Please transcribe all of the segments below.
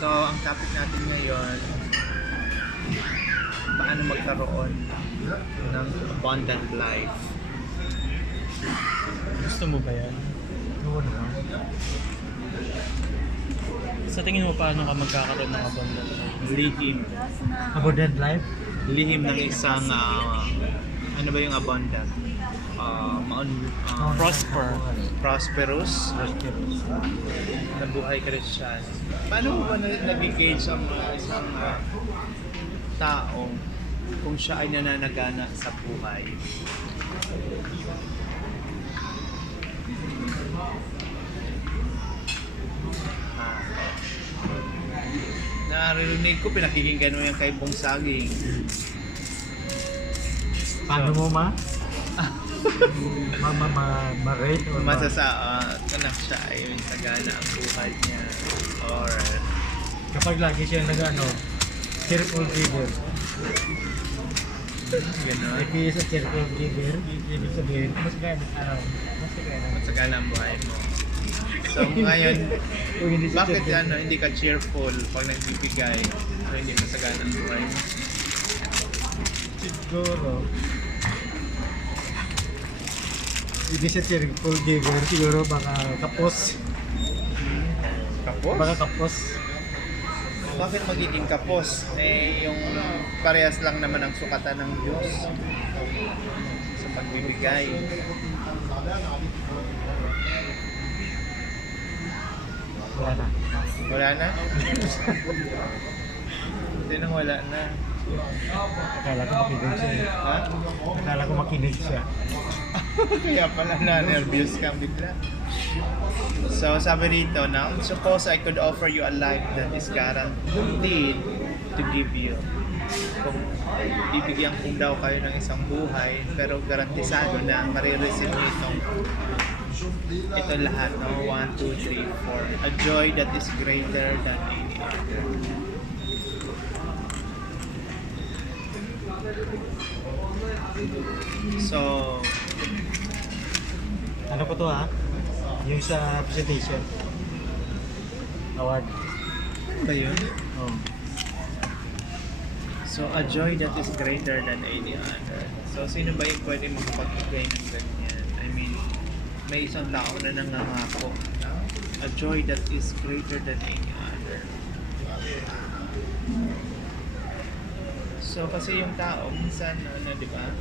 So, ang topic natin ngayon, paano magkaroon ng abundant life. Gusto mo ba yan? Oo naman. Sa tingin mo, paano ka magkakaroon ng abundance? Lihim. Abundant life? Lihim ng isang, ano ba yung abundant? Prosper. Prosperous Prosperous. na buhay Christian. Paano mo ba nag-engage ang isang tao kung siya ay nananagana sa buhay? Naririnig ko, pinakikinggan mo yung kay Bong Saging. Paano mo ma-rate or Anak siya ay sagana ang buhay niya. Or kapag lagi siya cheerful giver. gano'n. If he is a cheerful giver, ibig sabihin, mas gana. Masagana ang buhay mo. So ngayon, Kung hindi siya bakit cheerful, hindi ka cheerful pag nagbibigay? So hindi masagana ang buhay mo. siguro, hindi siya cheerful giver, siguro baka kapos. Kapos? Baka kapos. Bakit magiging kapos? Yung parehas lang naman ang sukatan ng Diyos sa pagbibigay. Wala na. Wala na? Sinong wala na? Akala ko makinig siya. Ha? Akala ko makinig siya. Kaya pala na-nervous ka bigla. So sabi rito, now suppose I could offer you a life that is guaranteed to give you. Kung bibigyan kong daw kayo ng isang buhay, pero garantisado na marireceive mo ito lahat, no? 1, 2, 3, 4. A joy that is greater than any other. So, Ano po to yung sa presentation. Award. ba yun? Oh. So, a joy that is greater than any other. So, sino ba yung pwede makapagbigay ng ganyan? I mean, may isang tao na nangangako. A joy that is greater than any other. So, kasi yung tao, minsan, di ba?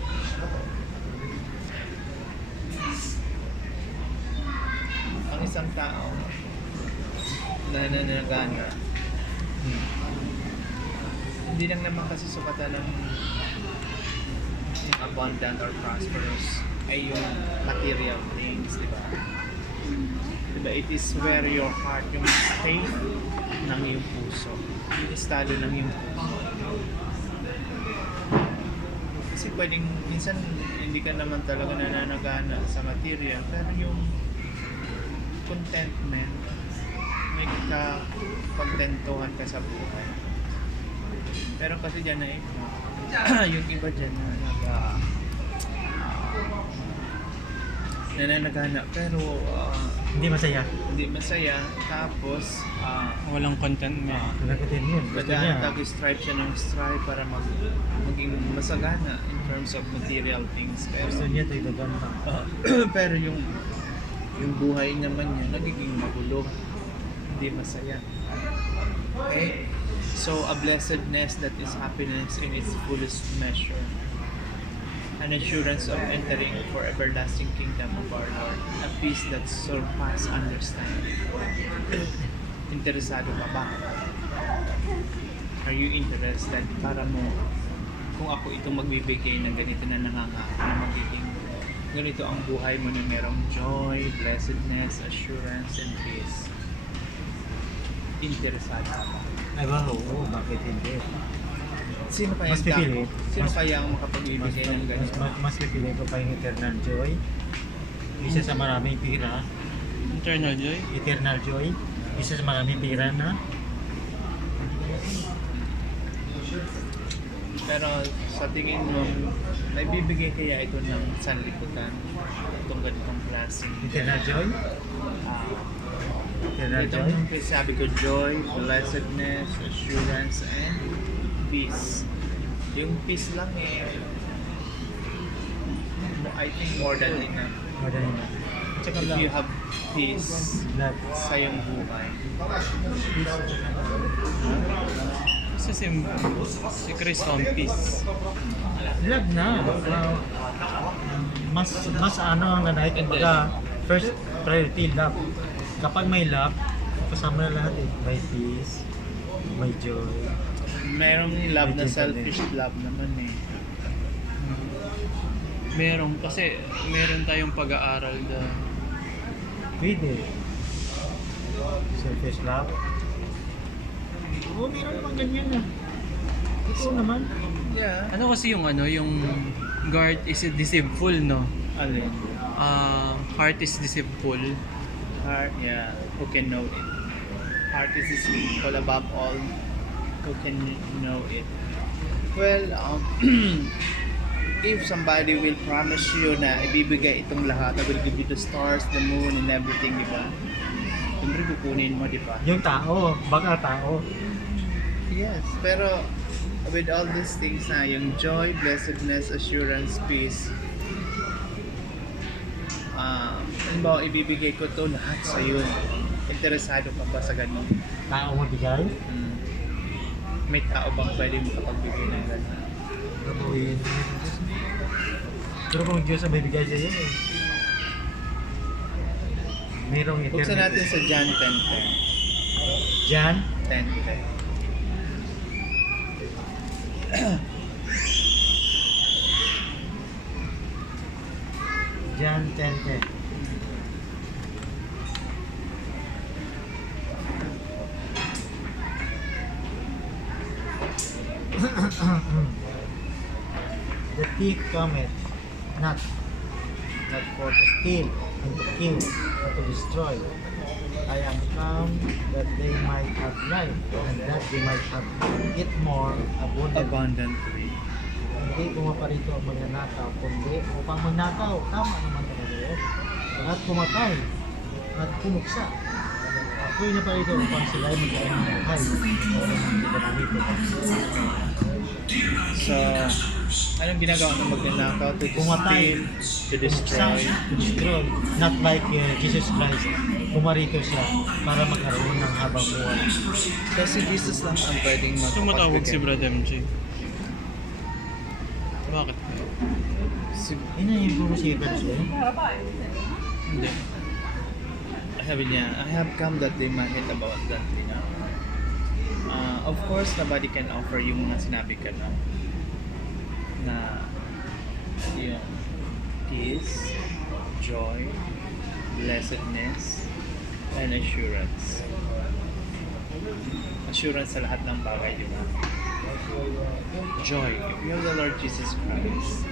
Ang isang tao na nananagana, hindi lang naman kasi sukatan ng yung abundant or prosperous ay yung material things, di ba? Diba? It is where your heart, yung state ng iyong puso, yung estado ng iyong puso. Kasi pwedeng, minsan hindi ka naman talaga nananagana sa material, pero yung contentment, may kakontentuhan ka sa buhay. Pero kasi dyan na iba, yung iba dyan na nananagana pero Hindi masaya. hindi masaya, tapos Walang contentment. Nagatin yun. Gusto niya. strive siya ng strive para maging masagana in terms of material things. Gusto niya ito itaganda. Pero yung buhay naman niya nagiging magulo, hindi masaya. Okay? So a blessedness that is happiness in its fullest measure. An assurance of entering for everlasting kingdom of our Lord. A peace that surpasses understanding. Interesado ka ba? Are you interested? Para mo, kung ako itong magbibigay ng ganito na nangangako na magiging ganito ang buhay mo na merong joy, blessedness, assurance, and peace. Interesado ka ba? Ay ba, oo, bakit hindi? Sino kaya Mas pipili. Sino kaya ang makapagbibigay ng ganito? Mas pipili ko pa yung eternal joy. Isa sa maraming pira. Eternal joy? Eternal joy. Isa sa maraming pira na. Pero sa tingin mo, naibibigay kaya ito ng sanlibutan? Itong ganitong klaseng Eternal joy. eternal Ito joy. yung sabi ko, joy, blessedness, assurance, and peace. Yung peace lang eh, I think more than enough. More than enough. Tsaka If love. you have peace Love. sa iyong buhay. Kasi si Cristo ang peace. Love na. Mas ano ang nanay, kumbaga, first priority, love. Kapag may love, kasama na lahat eh. May peace, may joy. Merong love na May selfish love naman eh. Kasi meron tayong pag-aaral na Pwede. Selfish love. Oo, meron naman ganyan na. Ito naman. Yeah. ano kasi yung guard is deceitful, no? Alin? Heart is deceitful. Heart, yeah. Who can know it? Heart is all above all. Who can know it? Well, if somebody will promise you na ibibigay itong lahat, I will give you the stars, the moon, and everything, di ba? Siyempre kukunin mo, di ba? Yung tao, baka tao. Yes, pero with all these things na, yung joy, blessedness, assurance, peace, halimbawa ibibigay ko to lahat sa iyo. Interesado ka ba sa ganun? Tao mo bigay. May tao bang pwede makapagbigay ng ganun? Babuhin. Pero kung Diyos ang may bigay sa iyo, merong Buksan eternity. natin sa John 10:10. John 10:10. John 10:10. The thief cometh not for to steal and to kill and to destroy. I am come that they might have life and that they might have it more abundantly. Abundantly. Hindi pumaparito ang magnanakaw, kundi upang magnakaw. Tama naman talaga yun. At pumatay at pumuksa. Ako'y naparito upang sila ay magkaroon ng buhay. Hindi na pumito. So, anong ginagawa ng magnanakaw? To Pumatay. steal, to destroy. To destroy. Not like Jesus Christ. Pumarito siya para magkaroon ng habang buhay. Kasi Jesus lang ang pwedeng Tumatawag si magpapagbigay. Brad MJ. Bakit? Yun na yung pumusikat siya. Hindi. Sabi niya, I have come that they might hit about that, you know? Of course, nobody can offer yung mga sinabi ka, no? Na, yung peace, joy, blessedness, and assurance. Assurance sa lahat ng bagay, di ba? Joy. If you have the Lord Jesus Christ,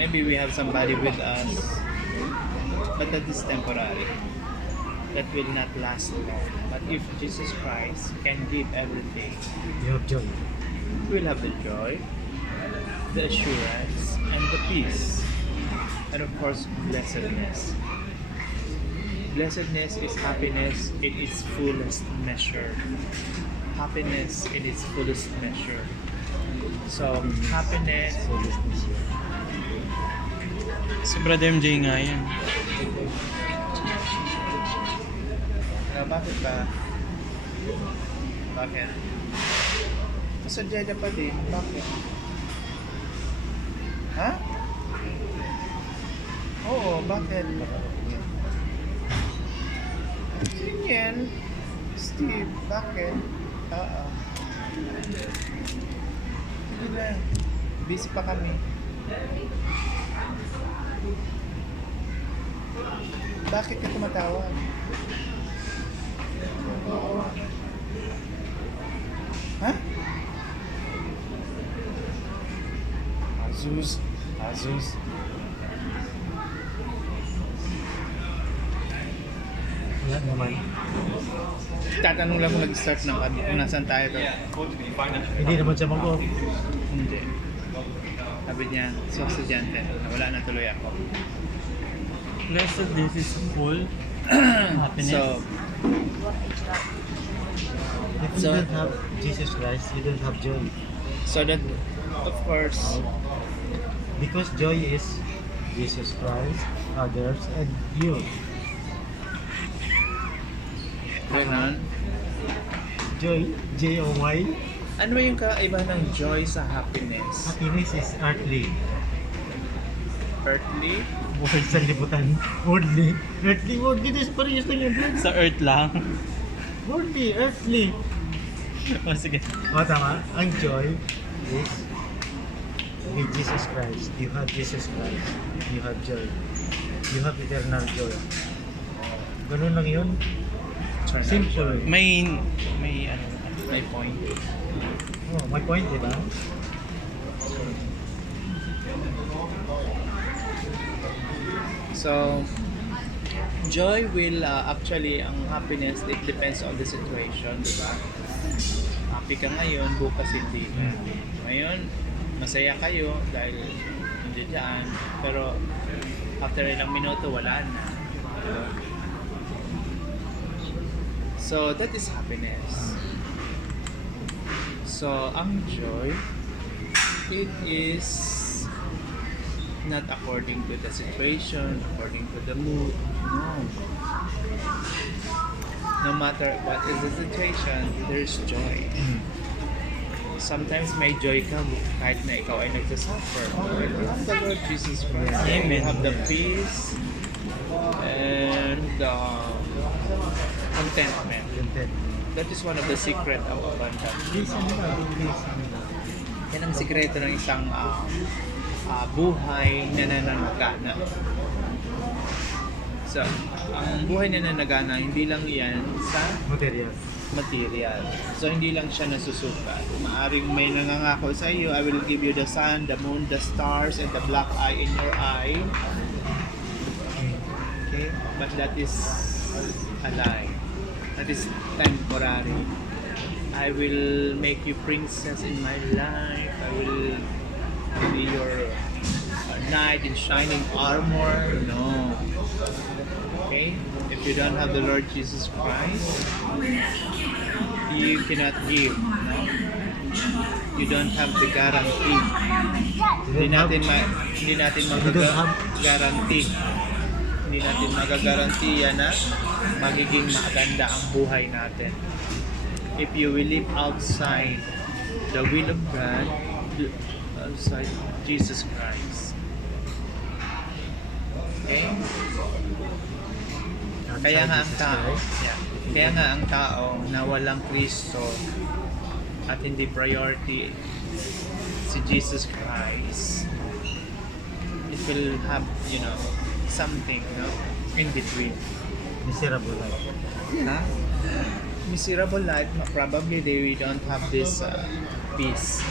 maybe we have somebody with us, but that is temporary. That will not last long. But if Jesus Christ can give everything, You have joy. we'll have the joy, the assurance, and the peace. And of course, blessedness. Blessedness is happiness in its fullest measure. Happiness in its fullest measure. So, happiness, So, business yun. Si Brad MJ nga yan. bakit ba? Bakit? Sa Jeddah pa din, bakit? Ha? Oo, bakit? Yan. Steve, bakit? Oo. Hindi na. Busy pa kami. Bakit ka tumatawag? Oo. Ha? Azus. Wala naman. Tatanong lang kung nag-start ng kung nasaan tayo to. Hindi naman siya mag-off. Hindi. Sabi niya, sa estudyante, wala na tuloy ako. Blessed this is full. Happiness. So, If you So- don't have Jesus Christ, you don't have joy. so that, of course, Because joy is Jesus Christ, others, and you. ganon. Joy, J-O-Y. Ano yung kaiba ng joy sa happiness? Happiness is earthly. Earthly? Buhay sa libutan. Worldly. Worldly is parehas lang yun. Sa earth lang. Worldly, earthly. O sige. O tama, ang joy is with Jesus Christ. You have Jesus Christ. You have joy. You have eternal joy. Ganun lang yun. Simple. May ano, May point. Oh, my point, di ba? So, joy will actually, ang happiness, it depends on the situation, di ba? Happy ka ngayon, bukas hindi ka. Ngayon, masaya kayo dahil hindi dyan, pero after ilang minuto, wala na. So, that is happiness. So, ang joy, it is not according to the situation, according to the mood. No. No matter what is the situation, there's joy. Sometimes may joy ka kahit na ikaw ay nagsasuffer. But you have the Lord Jesus Christ. Amen. You have the peace and the contentment. Content. That is one of the secret of abundance. Please, ano ba? Please. Yan ang sikreto ng isang buhay na nananagana. So, ang buhay na nananagana, hindi lang yan sa Material. material. So, hindi lang siya nasusukat. Maaring may nangangako sa iyo, I will give you the sun, the moon, the stars, and the black eye in your eye. Okay? But that is a lie. That is temporary. I will make you princess in my life. I will be your knight in shining armor. No. Okay? If you don't have the Lord Jesus Christ, you cannot give. No? You don't have the guarantee. Hindi natin magagaranti. Hindi natin magagarantiya na magiging maganda ang buhay natin. If you will live outside the will of God, outside Jesus Christ. Okay? Kaya nga ang tao, kaya nga ang tao na walang Kristo at hindi priority si Jesus Christ, it will have, something, in between. Miserable life. Huh? Miserable life, probably they don't have this peace,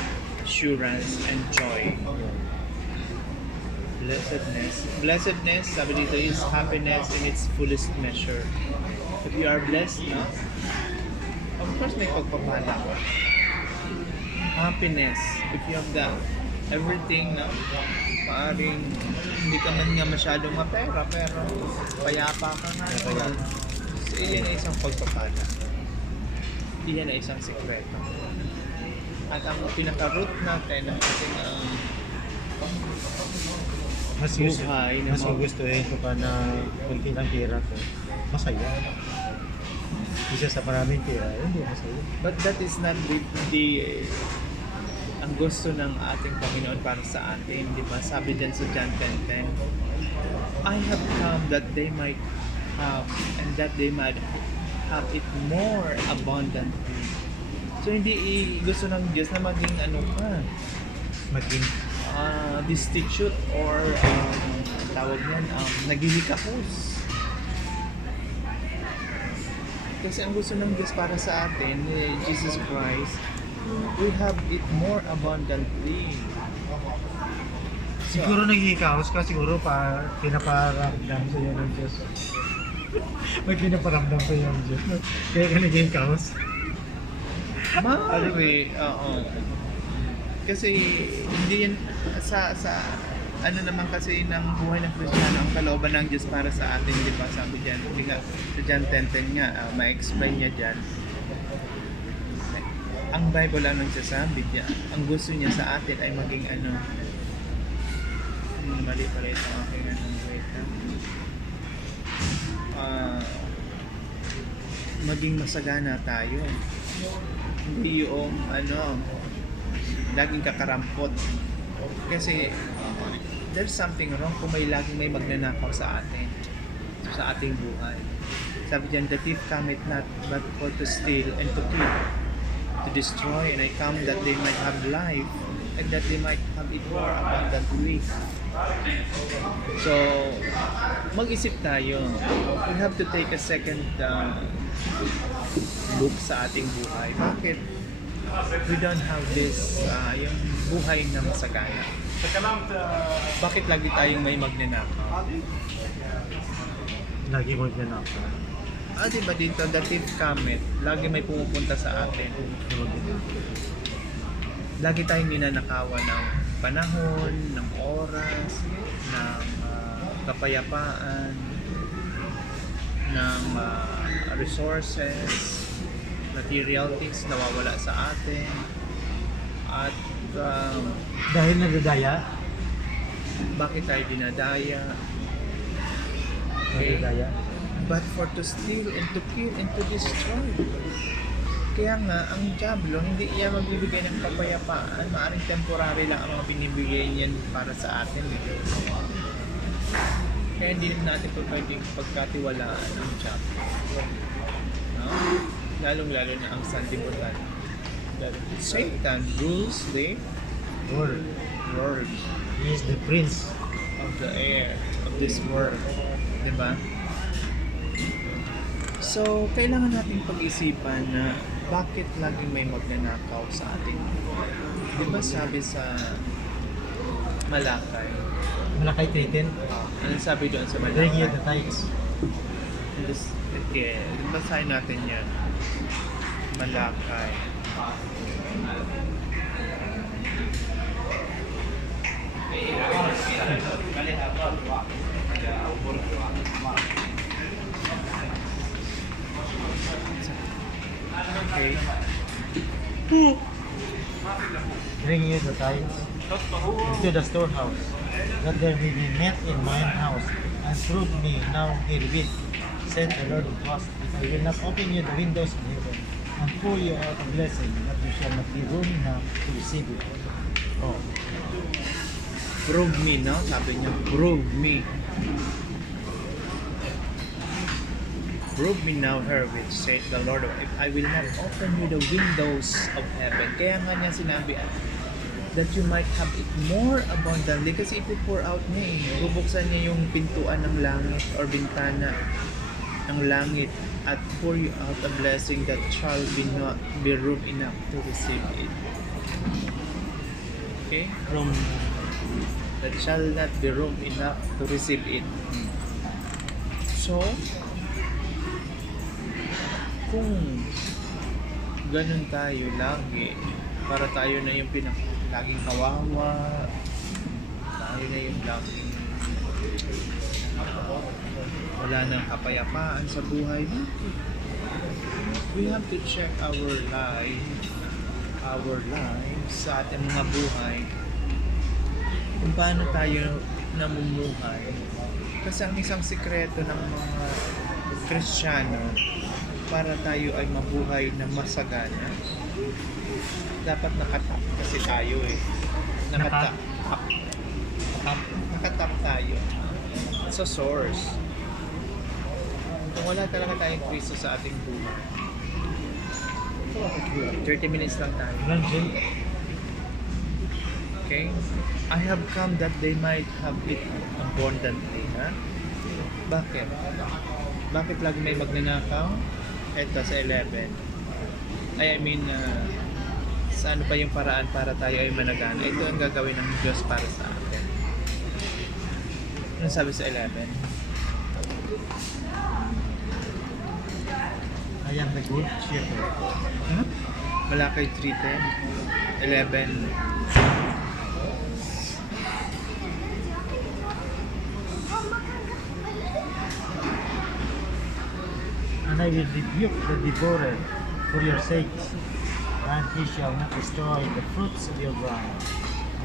assurance, and joy. Blessedness, sabi dito, is happiness in its fullest measure. If you are blessed, no? Of course may pagpapala. Happiness, if you have that, everything, no? Maaring hindi ka man nga masyadong mapera, pero payapa ka nga. So, iyan ay isang pagpapala. Iyan ay isang sekreto. At ang pinaka-root natin ng ating Mas buhay na mas gustuhin ko pa na kunti lang pera ko. Masaya. Isa sa maraming pera, hindi masaya. But that is not ang gusto ng ating Panginoon para sa atin, di ba? Sabi din sa John 10:10, I have come that they might have and that they might have it more abundantly. So hindi gusto ng Diyos na maging Maging destitute or tawag niyan, naghihikahos. Kasi ang gusto ng Diyos para sa atin, Jesus Christ, we have it more abundantly. siguro naghihikaos ka, siguro pinaparamdam sa iyo ng Diyos. May pinaparamdam sa iyo ng Diyos. Kaya ka naghihikaos. Maaari, oo. Kasi hindi yan sa ano naman kasi ng buhay ng Kristiyano, ang kalooban ng Diyos para sa atin, di ba? Sabi diyan, hindi nga, sa John 10:10 nga, ma-explain niya diyan. Ang Bible ang nagsasabi niya, ang gusto niya sa atin ay maging ano, mali pala itong aking wait maging masagana tayo. Hindi yung ano, laging kakarampot. Kasi there's something wrong kung may magnanakaw sa atin, sa ating buhay. Sabi diyan, the thief cometh not but for to steal and to kill, to destroy, and I come that they might have life and that they might have it more abundantly. So, mag-isip tayo. We have to take a second look sa ating buhay. Bakit we don't have this, yung buhay na masagana? Bakit lagi tayong may magnanakaw? Lagi mo ginagawa. Diba dito, the thief cometh, lagi may pumupunta sa atin. Lagi tayong ninanakawan ng panahon, ng oras, ng kapayapaan, ng resources, material things nawawala sa atin. At Dahil nadadaya, bakit tayo dinadaya? nadadaya. But for to steal and to kill and to destroy. Kaya nga, ang diablo, hindi niya magbibigay ng kapayapaan. Maaring temporary lang ang mga binibigay niyan para sa atin. Kaya hindi natin pwedeng pagkatiwalaan ang diablo. No? Lalong-lalo na ang sanlibutan. Satan rules the World. world He is the prince. of the air, of this world. Diba? So, kailangan natin pag-isipan na bakit laging may magnanakaw sa ating buhay. Diba sabi sa Malakay? Malakay 3:10. Anong sabi doon sa Bring you Malakay? the tithes. Okay, basahin natin yan. Malakay. Okay. Bring you the tithes into the storehouse, that there may be meat in mine house, and prove me now herewith, said the Lord of hosts, if I will not open you the windows of heaven, and pour you out a blessing, that you shall not be room enough to receive it. Oh, Prove me, no? Sabi niya, prove me. Prove me now herewith, saith the Lord, if I will not open you the windows of heaven. Kaya nga niya sinabi, that you might have it more abundantly. Kasi ipo-pour out niya eh. Bubuksan niya yung pintuan ng langit or bintana ng langit at pour you out a blessing that shall be not be room enough to receive it. Okay? from That shall not be room enough to receive it. So, kung ganun tayo lagi, para tayo na yung laging kawawa, tayo na yung laging wala nang kapayapaan sa buhay natin. We have to check our lives sa ating mga buhay, kung paano tayo namumuhay. Kasi ang isang sikreto ng mga Kristiyano para tayo ay mabuhay na masagana, dapat nakatap kasi tayo eh. Nakatap tayo sa source. Kung wala talaga tayong Kristo sa ating buhay, 30 minutes lang tayo. Okay? I have come that they might have it abundantly. Ha? Bakit? Bakit lagi may magnanakaw? Ito sa 11. I mean, sa ano pa yung paraan para tayo ay managana? Ito ang gagawin ng Diyos para sa atin. Ano sabi sa 11? I am the good shepherd. Malakay 3:10, 11. And I will rebuke the devourer for your sakes, and he shall not destroy the fruits of your ground,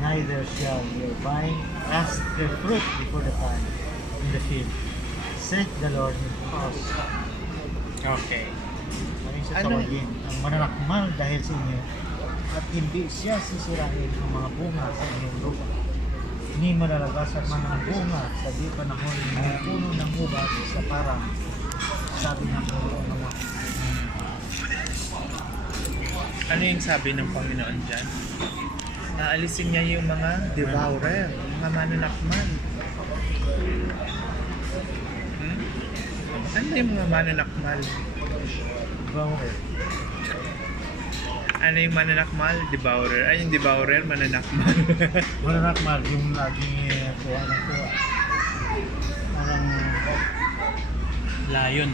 neither shall your vine cast their fruit before the time in the field, saith the Lord of hosts. Okay. Maraming sa Ano? tawagin, ang mananakmal dahil sa inyo, at hindi siya sisirain ng mga bunga sa inyong lupa. Ni malalagasan man ang bunga sa di panahon ng puno ng ubas sa parang, sabi ng mga Ano yung sabi ng Panginoon dyan? Naalisin niya yung mga devourer, mga mananakmal. Ano yung mga mananakmal? devourer. Ano yung mananakmal? Devourer. Ay, yung devourer, mananakmal. Mananakmal yung laging kuha ng kuha. Parang Lion.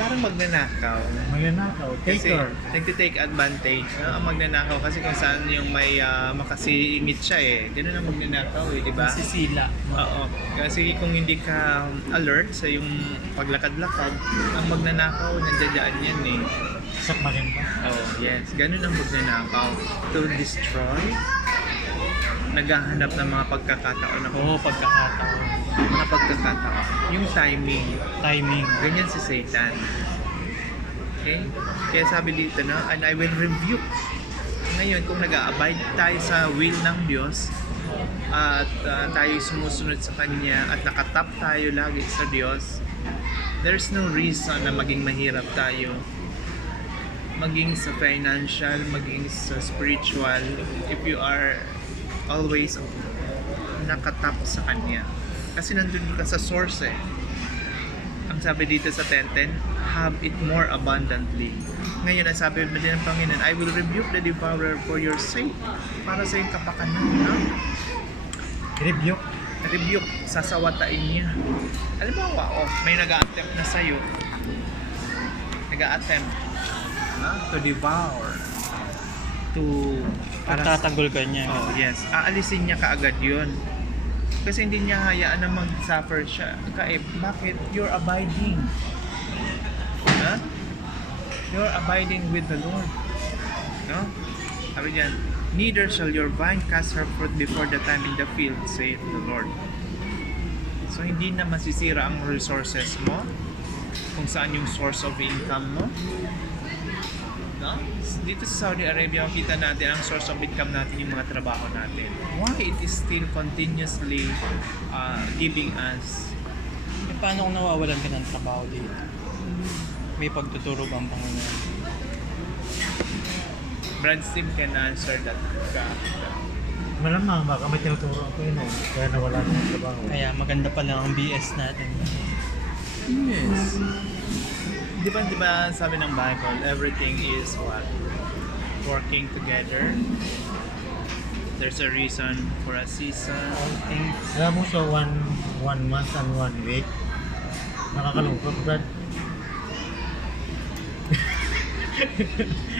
Parang magnanakaw. mayanakaw, Kasi taker. nagtitake advantage. No? Ang magnanakaw kasi kung saan yung may makasingit siya eh. Ganun ang magnanakaw eh, di ba? Masisila. Oo. Kasi kung hindi ka alert sa yung paglakad-lakad, ang magnanakaw nandiyan yan eh. Sakmalin pa. Oh, yes. Ganun ang magnanakaw. To destroy, naghahanap ng mga pagkakataon ako. Oo, pagkakataon. Mga pagkakataon. Yung timing. Timing. Ganyan si Satan. Okay? Kaya sabi dito, no? And I will rebuke. Ngayon, kung nag-a-abide tayo sa will ng Diyos, at tayo sumusunod sa Kanya, at nakatap tayo lagi sa Diyos, there's no reason na maging mahirap tayo. Maging sa financial, maging sa spiritual, if you are always nakatap sa Kanya. Kasi nandun ka sa source eh. Ang sabi dito sa 10:10, have it more abundantly. Ngayon, ang sabi din ng Panginoon, I will rebuke the devourer for your sake. Para sa iyong kapakanan, no? Rebuke. Rebuke, sasawatain niya. Alam mo, may nag-a-attempt na sa'yo. Nag-a-attempt to devour. To... Pagtatanggol ka niya. Oh, yes. Aalisin niya kaagad yun. Kasi hindi niya hayaan na mag-suffer siya. Bakit? You're abiding. Huh? You're abiding with the Lord. No? Sabi diyan, neither shall your vine cast her fruit before the time in the field, saith the Lord. So, hindi na masisira ang resources mo, kung saan yung source of income mo. No? Dito sa Saudi Arabia, kita natin ang source of income natin, yung mga trabaho natin. Why it is still continuously giving us? Eh, paano kung nawawalan ka ng trabaho dito? May pagtuturo bang Panginoon? Brad Steve can answer that. Malamang baka may tinuturo ako yun kaya nawala ng trabaho. Kaya maganda pa lang ang BS natin. Yes. Di ba sabi ng Bible, everything is what? Working together. There's a reason for a season. All things. Alam mo sa one month and 1 week, nakakalungkot, Brad.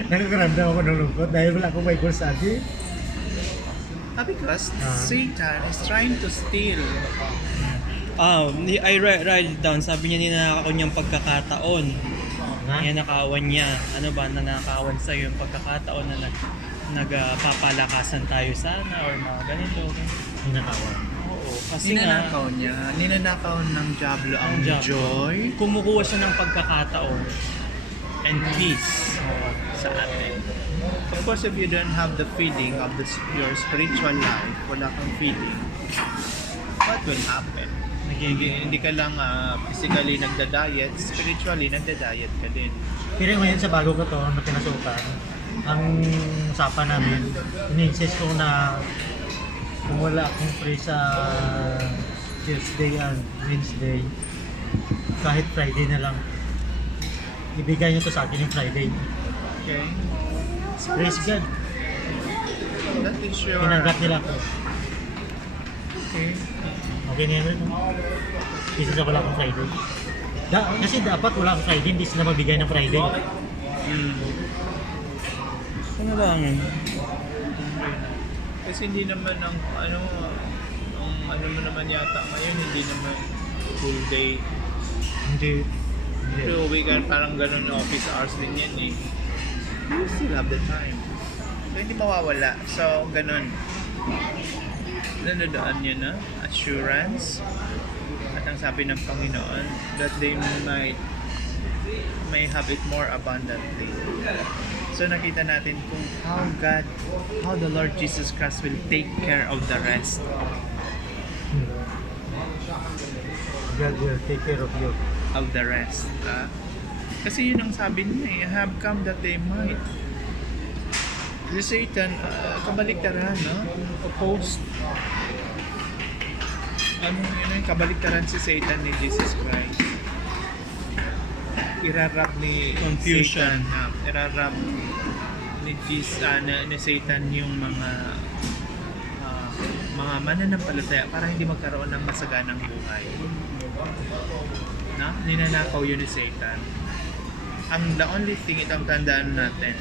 Nakakaramdam ako ng lungkot dahil wala akong Bible study. Because Satan is trying to steal. I write it down. Sabi niya ninanakaw niyang pagkakataon. Ninanakawan niya. Ano ba? Nanakawan sa'yo yung pagkakataon na nagpapalakasan tayo sana or mga ganito. Ninakawan. Oo. Kasi nga, Ninanakaw ng Diablo ang joy kumukuha siya ng pagkakataon. and peace sa atin. Of course, if you don't have the feeding of your spiritual life, wala kang feeding, what will happen? Hindi ka lang physically nagda-diet, spiritually nagda-diet ka din. Pero ngayon sa bago ko to na pinasukan, ang usapan namin, in-insist ko na kung wala akong free sa Tuesday and Wednesday, kahit Friday na lang, ibigay niyo to sa akin yung Friday. Okay? Praise God. That is your... Pinanggat nila ako. Okay. Okay na yun. Kasi sa wala akong Friday. Kasi dapat wala akong Friday, hindi sila magbigay ng Friday. Ano ba ang Kasi hindi naman ang ano mo naman yata ngayon, hindi naman full day. Hindi So, weekend, parang ganun na office hours din yan eh. You still have the time. So, hindi mawawala. So, ganun. Nanodaan nyo na, assurance. At ang sabi ng Panginoon, that they may have it more abundantly. So, nakita natin kung how the Lord Jesus Christ will take care of the rest. God will take care of you. Of the rest. Kasi yun ang sabi niya, have come that they might. Si Satan, kabaliktaran, no? Opposed. Ano yun yung kabaliktaran si Satan ni Jesus Christ? Irarap ni Confusion. Satan, irarap ni Satan yung mga mananampalataya para hindi magkaroon ng masaganang buhay. Na? Ninanakaw yun ni Satan. The only thing itong tandaan natin,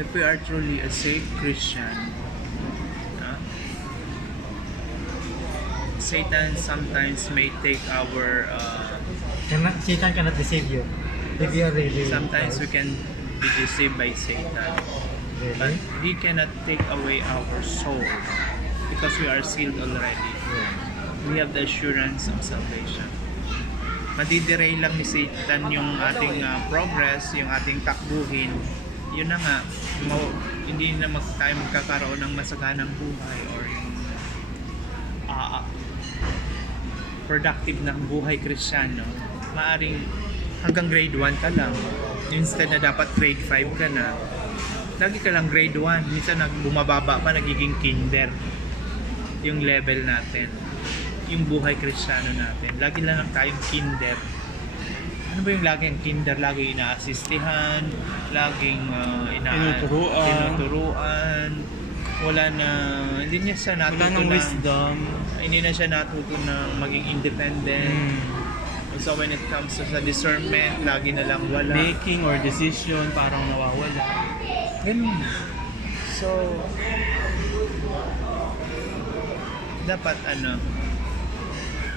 if we are truly a saved Christian, Satan sometimes may take our Satan cannot deceive you. If you are really sometimes we can be deceived by Satan, but really. he cannot take away our soul because we are sealed already. We have the assurance of salvation. Madidelay lang ni Satan yung ating progress, yung ating takbuhin. Yun na nga, hindi na tayo magkakaroon ng masaganang buhay or yung productive na buhay Kristiyano. Maaring hanggang grade 1 ka lang. Instead na dapat grade 5 ka na, lagi ka lang grade 1. Minsan bumababa pa, nagiging kinder yung level natin. Yung buhay Kristiyano natin. Lagi lang tayong kinder. Ano ba yung laging kinder? Lagi ina-assistihan, laging tinuturuan. Wala na, hindi niya siya natuto Wala ng wisdom. Hindi na siya natuto na maging independent. So when it comes to sa discernment, lagi na lang wala. Making or decision, parang nawawala. Ganun. So, dapat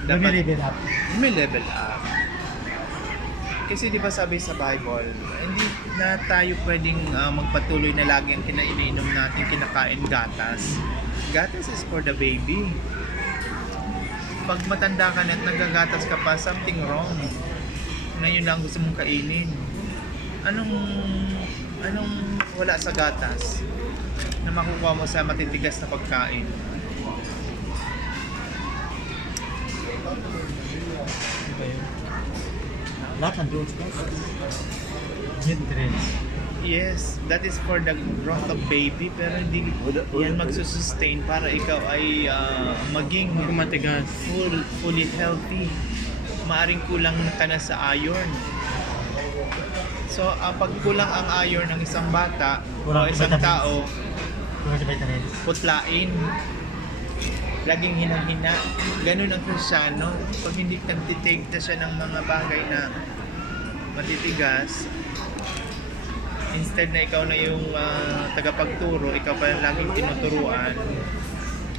Let me leave it up. may level up. Kasi di ba sabi sa Bible, hindi na tayo pwedeng magpatuloy na lagi ang kinainom natin, kinakain gatas. Gatas is for the baby. Pag matanda ka na at nagagatas ka pa, something wrong. Na yun lang gusto mong kainin. Anong wala sa gatas na makukuha mo sa matitigas na pagkain? Diba yun? Lahat ng dudes ko. Nutrients. Yes, that is for the growth of baby, pero hindi yan magsusustain para ikaw ay maging Matigas. fully healthy. Maaring kulang ka na sa iron. So, pag kulang ang iron ng isang bata o Kulang isang vitamins. tao, Kulang sa vitamins. putlain. Laging hinang-hina. Ganun ang Kristiyano. Pag hindi nagtitake na siya ng mga bagay na matitigas, instead na ikaw na yung tagapagturo, ikaw pa yung laging tinuturuan.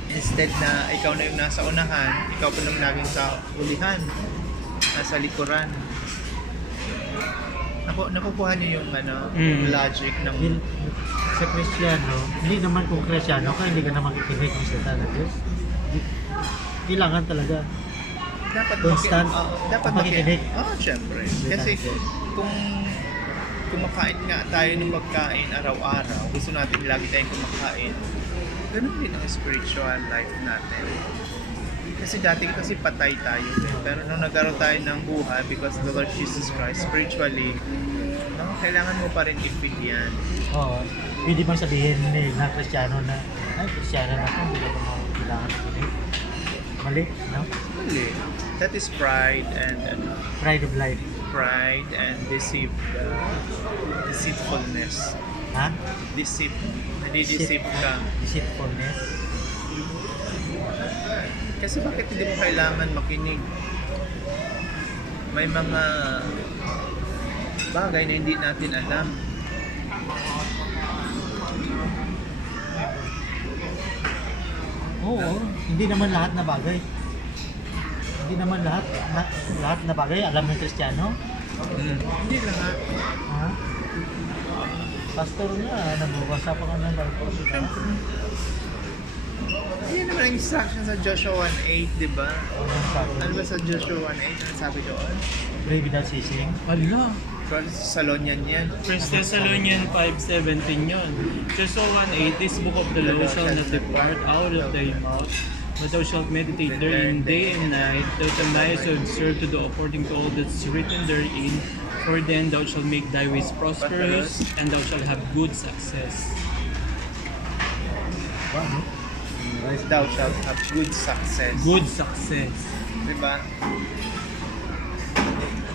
Instead na ikaw na yung nasa unahan, ikaw pa lang laging sa ulihan, nasa likuran. Nakukuha niyo yung logic ng Sa Kristiyano, hindi naman kung Kristiyano ka, hindi ka naman makikinig ng salita ng Diyos. Kailangan talaga. dapat Constant dapat makikinig. Syempre. Kasi kung kumakain nga tayo ng pagkain araw-araw, gusto natin lagi tayong kumakain, ganun din ang spiritual life natin. Kasi dati patay tayo. Pero nung nagkaroon tayo ng buhay because the Lord Jesus Christ, spiritually, kailangan mo pa rin i-feed yan. Oo. Pwede bang sabihin na Kristiyano na, ay, Kristiyano na ako, hindi ko kailangan makinig. Mali, no? Really, that is pride and Pride of life. pride and deceitfulness. Ha? Nadideceive ka. Deceitfulness. Kasi bakit hindi mo kailangan makinig? May mga bagay na hindi natin alam. Oo, hindi naman lahat na bagay. Hindi naman lahat na bagay alam ng Kristiyano. Hindi lahat. Ha? Pastor nga, nagbabasa pa ka ng Bible. Siyempre. Yan naman ang instruction sa Joshua 1:8, di ba? Anong sabi? Ano ba sa Joshua 1:8? Ano sabi doon? Pray without ceasing. Ala. First Thessalonian yan. 1 Thessalonians 5:17 yun. Joshua 1:8, this book of the law shall not depart out of thy mouth, but thou shalt meditate therein day and night, that thou mayest observe to do according to all that's written therein. For then thou shalt make thy ways prosperous, and thou shalt have good success. Ano? Thou shalt have good success. Good success. Di ba?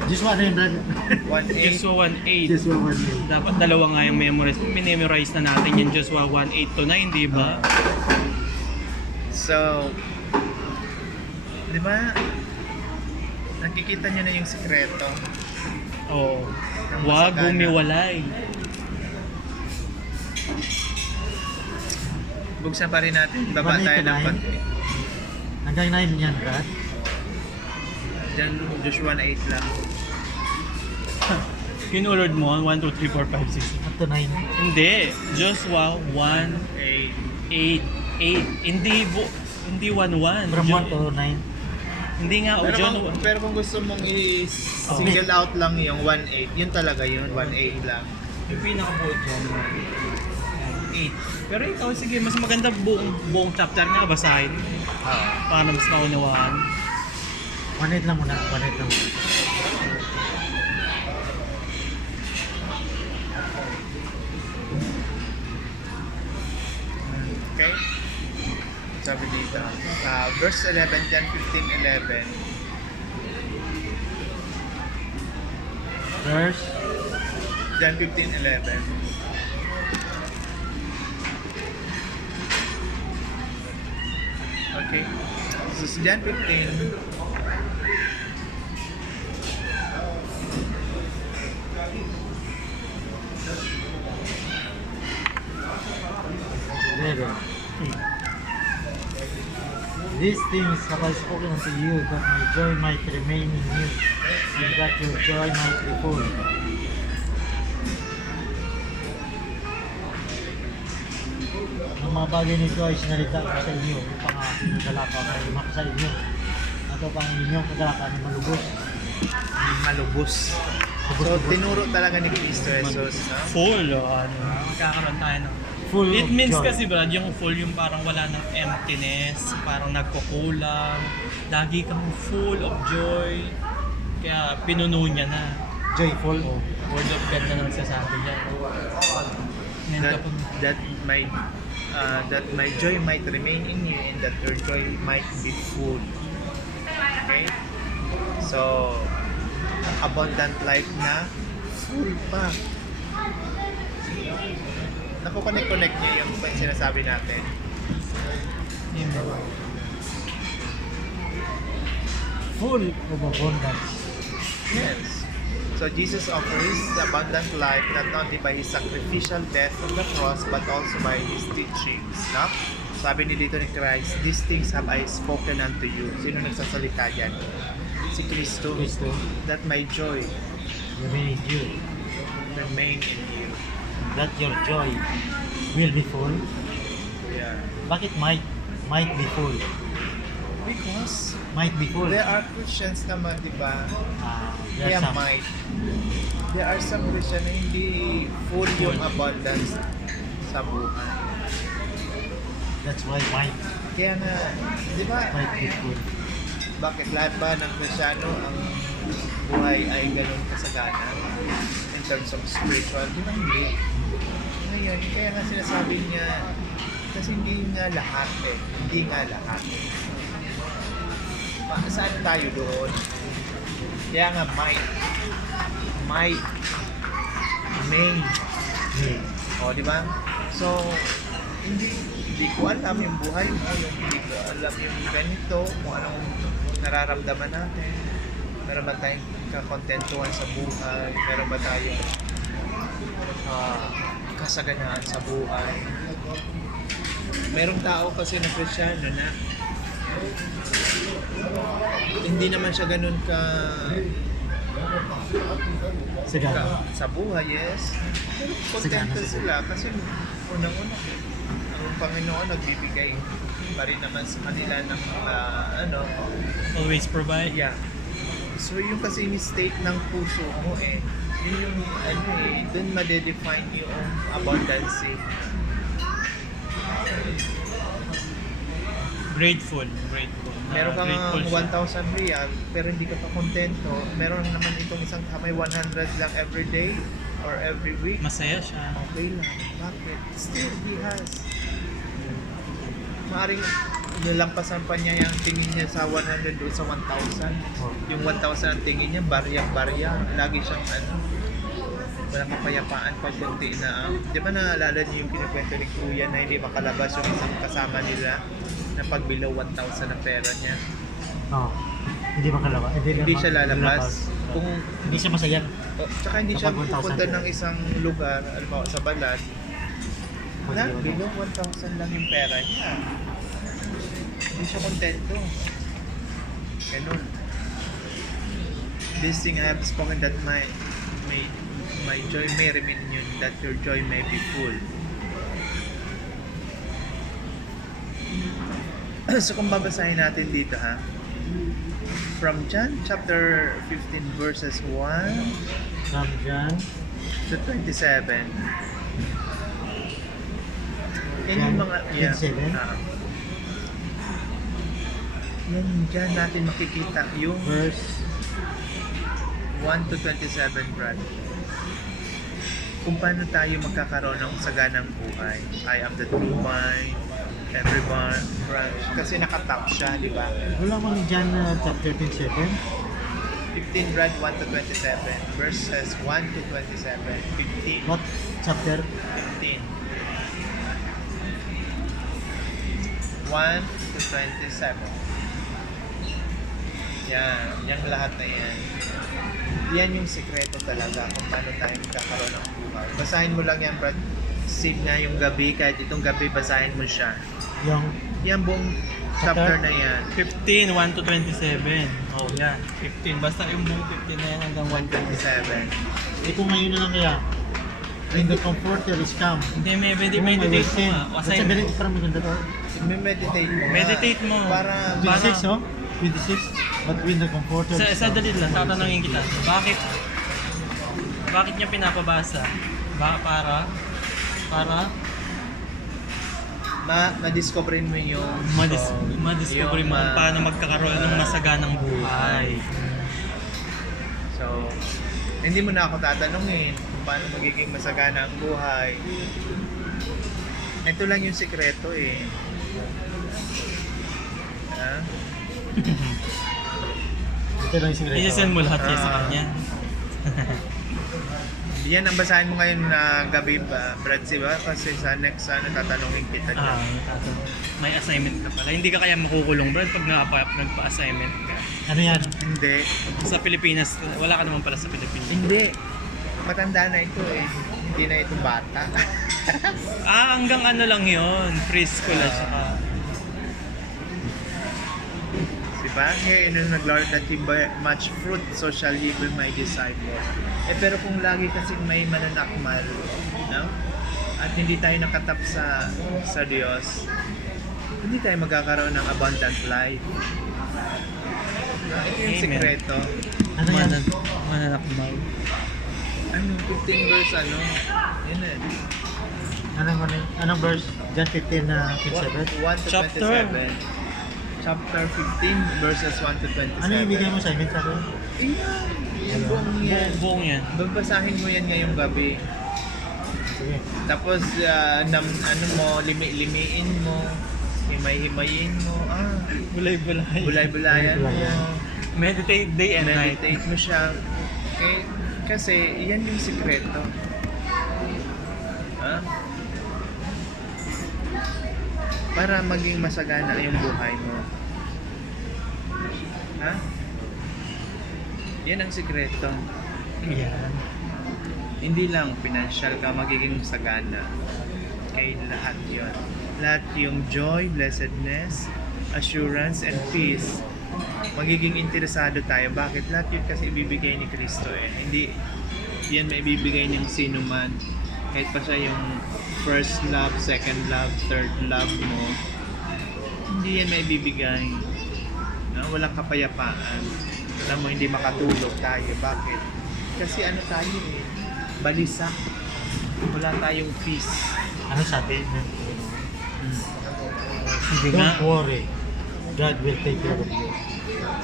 Just one name, brother. 1:8. Joshua 1:8. Just one name. Dapat dalawa nga yung memorize. Minemorize na natin yung Joshua 1:8 to 9, di ba? So, di ba? Nakikita niyo na yung sikreto. Oo. Huwag humiwalay. Buksan pa rin natin. Baba 1:8 tayo to ng 9. konti. Hanggang 9 yan, Brad. Diyan, Joshua 1:8 lang. Kinulod mo, 1, 2, 3, 4, 5, 6. Up to 9. Hindi. Joshua 1:8. 8. 8. Hindi 1:1. From 1 to 9. Hindi nga. Pero kung gusto mong i-single out lang yung 1:8, yun talaga yun. 1:8 lang. Yung pinaka-buot dyan. 8. Pero ikaw, sige, mas maganda buong chapter nga basahin. Para mas maunawaan. 1:8 lang muna. 1:8 lang muna. Okay? Sabi dito. Verse 11, John 15:11. Verse. John 15:11. Okay. So, sa John 15, Brother. These things have I spoken unto you, that my joy might remain in you, and that your joy might be full. Ang mga bagay nito ay sinalita ko sa inyo, upang aking kagalakan ay lumaki sa inyo. At upang inyong kagalakan ay malubos. malubos. So, tinuro talaga ni Cristo Jesus, no? Full, magkakaroon tayo ng Full It of means joy. kasi Brad, yung full yung parang wala ng emptiness, parang nagkukulang, lagi kang full of joy, kaya pinuno niya na. Joyful. Word of God na nagsasabi niya. Ngayon That, kapag that my joy might remain in you and that your joy might be full. Okay? So, abundant life na full pa. Nakukonect-connect niyo yung sinasabi natin. Full of abundance. Yes. So Jesus offers the abundant life not only by His sacrificial death on the cross but also by His teachings. No? Sabi ni dito ni Christ, these things have I spoken unto you. Sino nagsasalita dyan? Si Kristo. Kristo. That my joy Remain in you. remain in you. That your joy will be full. Yeah. Bakit might be full? Because Might be full. there are Christians naman, di ba? There's Kaya some. might. There are some Christians na hindi full yung abundance sa buhay. That's why might Kaya na, di ba? be full. Bakit lahat ba ng Kristyano ang buhay ay ganun kasagana in terms of spiritual? Di ba hindi? Ngayon, kaya nga sinasabi niya, kasi hindi nga lahat eh. Hindi nga lahat. Saan tayo doon? Kaya nga might. Might. May. O, di ba? So, hindi ko alam yung buhay mo, hindi ko alam yung ganito, kung anong nararamdaman natin. Meron ba tayong kakontentuhan sa buhay? Meron ba tayong kasaganaan sa buhay? Merong tao kasi na Kristiyano na hindi naman siya ganun ka Sagana. sa buhay, yes. Pero Sagana kontento sila. sila kasi unang-una, ang Panginoon nagbibigay pa rin naman sa kanila ng Always provide. yeah. So yung kasi yung state ng puso mo yun yung dun madedefine yung abundance. Grateful. Meron kang Grateful siya. 1,000 real pero hindi ka pa kontento. Meron naman itong isang may 100 lang every day or every week. Masaya siya. Okay lang. Bakit? Still, he has. Maaring nalampasan pa niya yung tingin niya sa 100 o sa 1,000. Yung 1,000 ang tingin niya, barya-barya. Lagi siyang walang kapayapaan pag kunti na. Di ba naalala niyo yung kinikwento ni Kuya na hindi makalabas yung isang kasama nila na pag below 1,000 ang pera niya? Oh. Hindi makalabas. Hindi siya lalabas. Kung Hindi siya masaya. tsaka hindi siya Kapag 1,000 pupunta yun. ng isang lugar, alam sa balad, na below 1,000 lang yung pera niya. Hindi siya kontento. Ganun. This thing I have spoken that my joy may remain in you, that your joy may be full. So kung babasahin natin dito from John chapter 15 verses 1 From John. to 27. Yan yung mga 27? yan dyan natin makikita yung Verse 1 to 27, Brad. Kung paano tayo magkakaroon ng saganang buhay. I am the true vine, every branch. Kasi nakatap siya, di ba? wala mo ni John chapter 27. 15, Brad, 1 to 27. Verses 1 to 27. 15. What chapter? 15. 1 to 27. Yan lahat na yan. Yan yung sikreto talaga kung paano tayo magkakaroon ng buhay. Basahin mo lang yan, Brad. Save na yung gabi, kahit itong gabi, basahin mo siya. Yung Yan buong chapter na yan. 15, 1 to 27. Oh, yeah. 15. Basta yung buong 15 na yan hanggang 127. ito ngayon na lang kaya. When the comforter is come. Hindi, may meditate mo nga. Kasi Assign. very parang maganda to. Meditate mo. Meditate mo. Para 26, oh? 26. But when the comforter is Sa come. dalit lang, tatanungin kita. Bakit niya pinapabasa? Para ma-discoverin mo yung madiscover mo kung paano magkakaroon ng masaganang buhay. So, hindi mo na ako tatanungin kung paano magiging masagana ang buhay. Ito lang yung sikreto Ha? Ito lang yung secret. I-send mo lahat yan sa kanya. Yan ang basahin mo ngayon na gabi ba, Brad, ba? Kasi sa next tatanungin kita dyan. May assignment ka pala. Hindi ka kaya makukulong, Brad, pag nagpa-assignment ka. Ano yan? Hindi. Sa Pilipinas, wala ka naman pala sa Pilipinas. Hindi. Matanda na ito Hindi na ito bata. Hanggang ano lang yun, preschool at saka. Diba? Ngayon nung nag-Lord that you bear much fruit, so shall ye be my disciple. Pero kung lagi kasing may mananakmal, no? At hindi tayo nakatap sa Diyos, hindi tayo magkakaroon ng abundant life. Ito yung Amen. sikreto. Ano yan? Mananakmal. 15 verse Yan Anong verse? John 15 na 27? 1 to Chapter. 27. Chapter 15 verses 1 to 27. Ano yung ibigay mo sa amin sa akin? Yan buong yan. Buong yan. Babasahin mo yan ngayong gabi. Sige. Tapos limiin mo, himay-himayin mo, Bulay-bulay. bulay-bulayan mo, Meditate day and night. meditate mo siya. Kasi yan yung sikreto. Para maging masagana yung buhay mo. Yan ang sikreto. Yan. Hindi lang financial ka magiging masagana. Kay lahat yon. Lahat yung joy, blessedness, assurance, and peace. Magiging interesado tayo. Bakit? Lahat yun kasi ibibigay ni Kristo Hindi yan may bibigay ng sino man. Kahit pa siya yung first love, second love, third love mo, hindi yan may bibigay. No? Walang kapayapaan. Alam mo, hindi makatulog tayo. Bakit? Kasi ano tayo eh, balisa. Wala tayong peace. Ano sabi? Hindi nga. Don't worry. God will take care of you.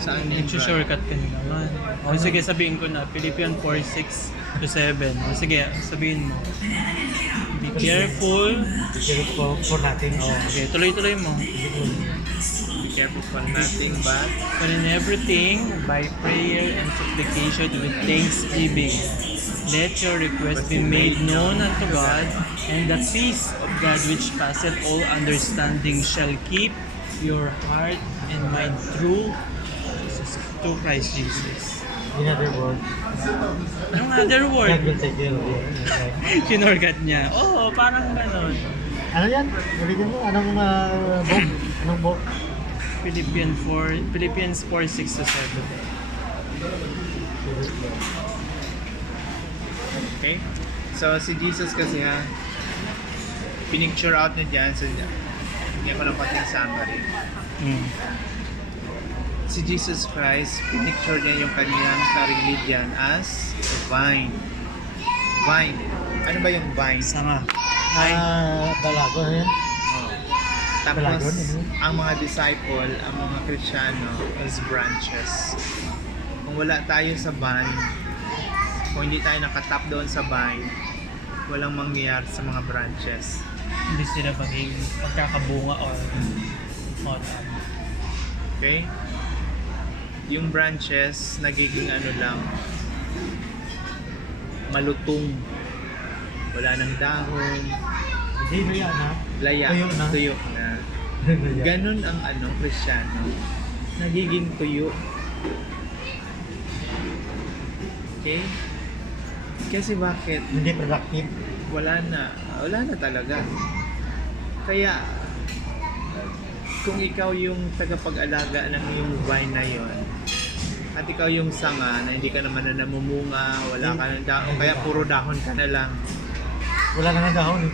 Saan yung Nag-shortcut ka na naman. O sige, sabihin ko na. Philippians 4:6-7. O sige, sabihin mo. Be careful. Be careful for nothing. O, okay, tuloy-tuloy mo. Be careful for nothing but But in everything, by prayer and supplication with thanksgiving, let your request be made known unto God, and the peace of God which passeth all understanding shall keep your heart and mind through Christ Jesus. In other words, Anong other God word? will take care of you. Right? Sinorgat niya. Oo, parang ganon. Ano yan? Ulitin mo? Anong book? Anong book? Philippians 4:6-7. okay? So si Jesus kasi ha, pinicture out niya dyan. So hindi ako ng pating summary. Mm. Si Jesus Christ, pinicture niya yung kanyang sarili dyan as vine. Vine. Ano ba yung vine? Sanga. Ay, Dalago yan. Oh. Tapos, Palagon, ang mga disciple, ang mga Kristiyano as branches. Kung wala tayo sa vine, kung hindi tayo nakatap doon sa vine, walang mangyayari sa mga branches. hindi sila maging magkakabunga or Okay? Yung branches, nagiging ano lang, malutong. Wala nang dahon, Hindi mo yan ha? laya, Tuyo na. tuyo na. Ganun ang Kristiyano. Nagiging tuyo. Okay? Kasi bakit? Hindi productive. Wala na talaga. Kaya kung ikaw yung tagapag-alaga ng yung vine na yon, at ikaw yung sanga na hindi ka naman na namumunga, wala ka ng dahon, kaya puro dahon ka na lang. Wala na nga dahon eh.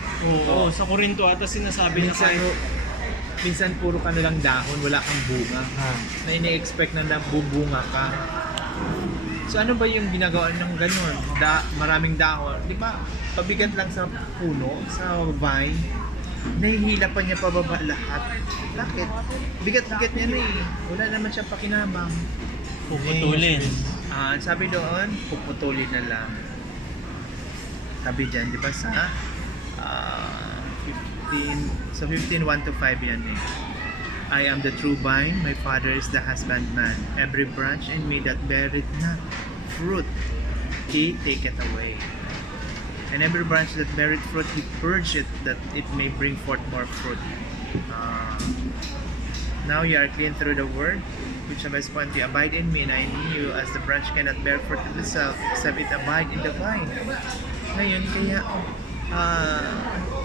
Oo, sa Corinto ata sinasabi na Minsan puro ka na lang dahon, wala kang bunga. Ah. Na ini-expect na nabubunga ka. So ano ba yung ginagawa ng ganun? Maraming dahon. Di ba? Pabigat lang sa puno, sa vine, nahihila pa niya pababa lahat. Bakit? Bigat-bigat niya na eh. Wala naman siyang pakinabang. puputulin. Sabi doon, puputulin na lang. Sabi dyan, di ba sa 15:1-5 yan eh. I am the true vine, my father is the husbandman. Every branch in me that beareth not fruit, he taketh away. And every branch that beareth fruit, he purgeth that it may bring forth more fruit. Now you are clean through the word, which I have spoken to you. Abide in me, and I in you, as the branch cannot bear fruit of itself, except it abide in the vine. Ngayon, kaya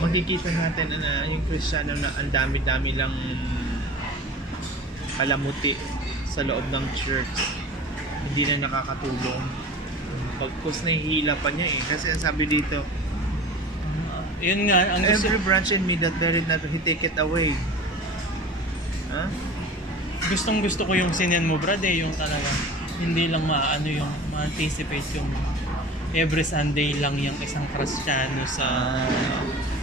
makikita natin na yung Kristiyano na ang dami-dami lang palamuti sa loob ng church, hindi na nakakatulong. Pagkus nahihila pa niya eh. Kasi ang sabi dito, Yun nga, ang gusto, every branch in me that beareth not, he take it away. gustong gusto ko yung sinyan mo, Brad, eh, yung talaga hindi lang maano yung ma-anticipate yung every Sunday lang yung isang Kristiyano sa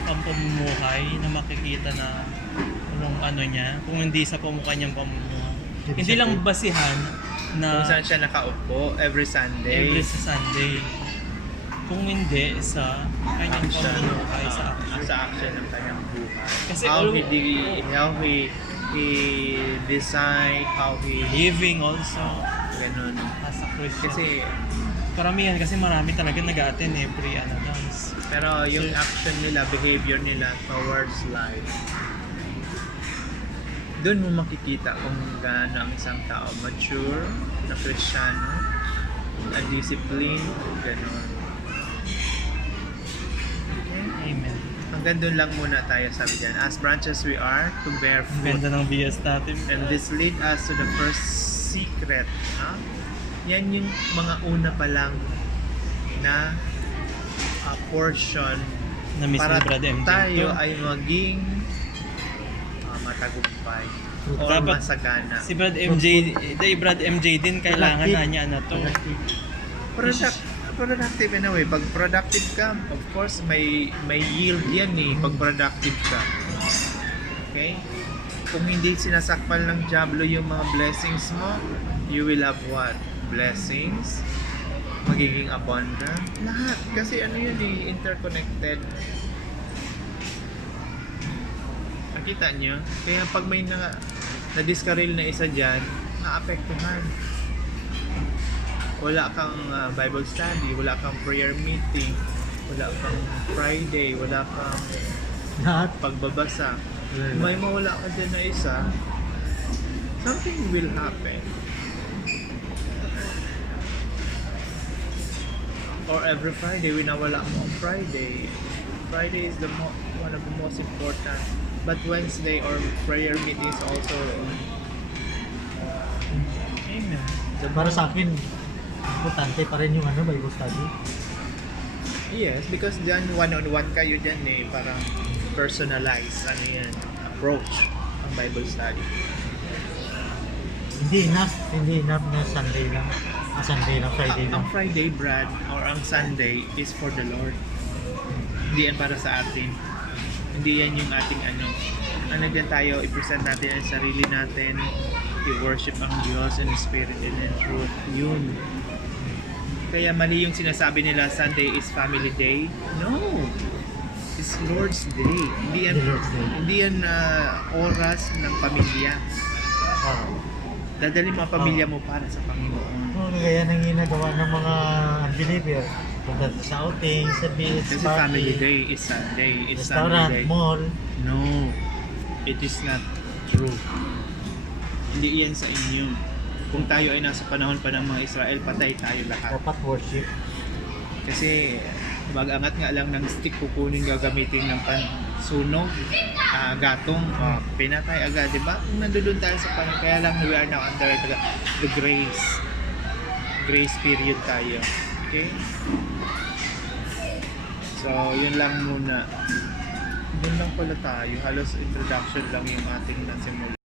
pamumuhay na makikita na kung ano niya, kung hindi sa pamukha niyang pamumuhay. Hindi lang basihan na Kung saan siya nakaupo every Sunday. every sa Sunday. Kung hindi sa kanyang Action. pamumuhay sa action. Sa action ng kanyang buhay. Kasi how he decide, how he Living also ganun. as a Christian. Kasi Karamihan kasi marami talaga nag-attend every dance. pero yung action nila, behavior nila towards life, doon mo makikita kung gaano ang isang tao mature na Kristiyano, discipline, gano'n. Amen. Hanggang doon lang muna tayo, sabi dyan. As branches we are to bear Ang fruit. ganda ng BS natin. And this lead us to the first secret. Yan yung mga una pa lang na portion Na miss para ni Brad MJ tayo to. ay maging matagumpay o Dapat masagana. Si Brad MJ din kailangan na niya na to. Productive in a way. Pag productive ka, of course, may yield yan eh. Pag productive ka. Okay? Kung hindi sinasakpal ng Diablo yung mga blessings mo, you will have what? Blessings, magiging abundant, lahat. Kasi ano yun eh, interconnected. Nakita nyo? Kaya pag may na-discarril na isa dyan, naapektuhan. Wala kang Bible study, wala kang prayer meeting, wala kang Friday, wala kang Lahat. pagbabasa. May mawala ka dyan na isa, something will happen. Or every Friday, winawala mo ang Friday. Friday is one of the most important. But Wednesday or prayer meetings also. Amen. Para sa akin, importante pa rin yung Bible study. Yes, because dyan one-on-one kayo dyan eh, parang personalized, approach ang Bible study. Hindi enough na Sunday lang. Sunday lang, Friday lang. Ang Friday, Brad, or ang Sunday is for the Lord. Hindi yan para sa atin. Hindi yan yung ating dyan tayo, i-present natin ang sarili natin, i-worship ang Diyos in spirit and in truth. Yun. Kaya mali yung sinasabi nila, Sunday is family day. No! It's Lord's Day. Hindi yan, Lord's Day. hindi yan oras ng pamilya. Dadali mga pamilya mo para sa Panginoon. Kaya nang ginagawa ng mga unbeliever. Punta sa outing, sa beach, Kasi party, family day is Sunday. It's restaurant, Sunday day. mall. No, it is not true. Hindi yan sa inyo. Kung tayo ay nasa panahon pa ng mga Israel, patay tayo lahat. Dapat worship. Kasi mag-angat nga lang ng stick, kukunin gagamitin ng pansunog, gatong, pinatay agad, di ba? Kung nandun tayo sa panahon, kaya lang we are now under the grace period tayo. Okay? So, yun lang muna. Doon lang pala tayo. Halos introduction lang yung ating nasimula.